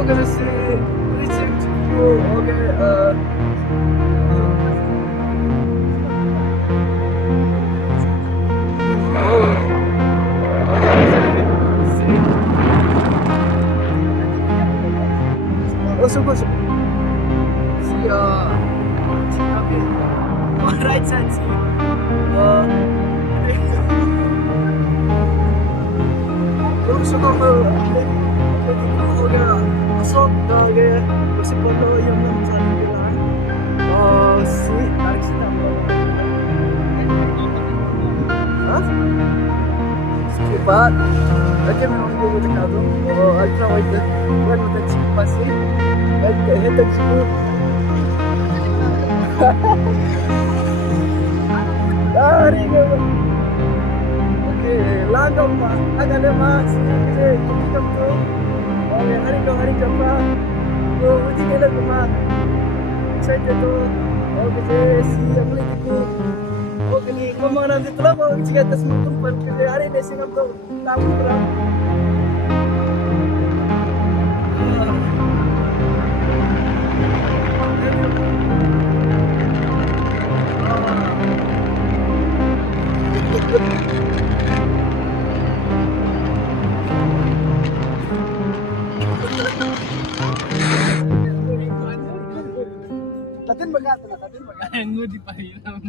you're gonna see, please check to okay, Masuk. See, okay. Right side, see. Kurung Kumey हो गया अशोक हो गया उसी फोटो ये हम सारी बिलान और सी तारीख से हम हाँ उसके बाद अजय मैं उनको दिखा दूँ और अल्ट्रा वाइड वन मतलब चिप पासी है तक chip dari oke langgam mah agak lemas jadi kita tuh oke hari apa uji kita mah saya tuh oke siap lagi oke nih kemana itu lah mau jika atas tempat kerja hari ini sih nggak tahu berapa Latin bagat. Ayaw di pahiram.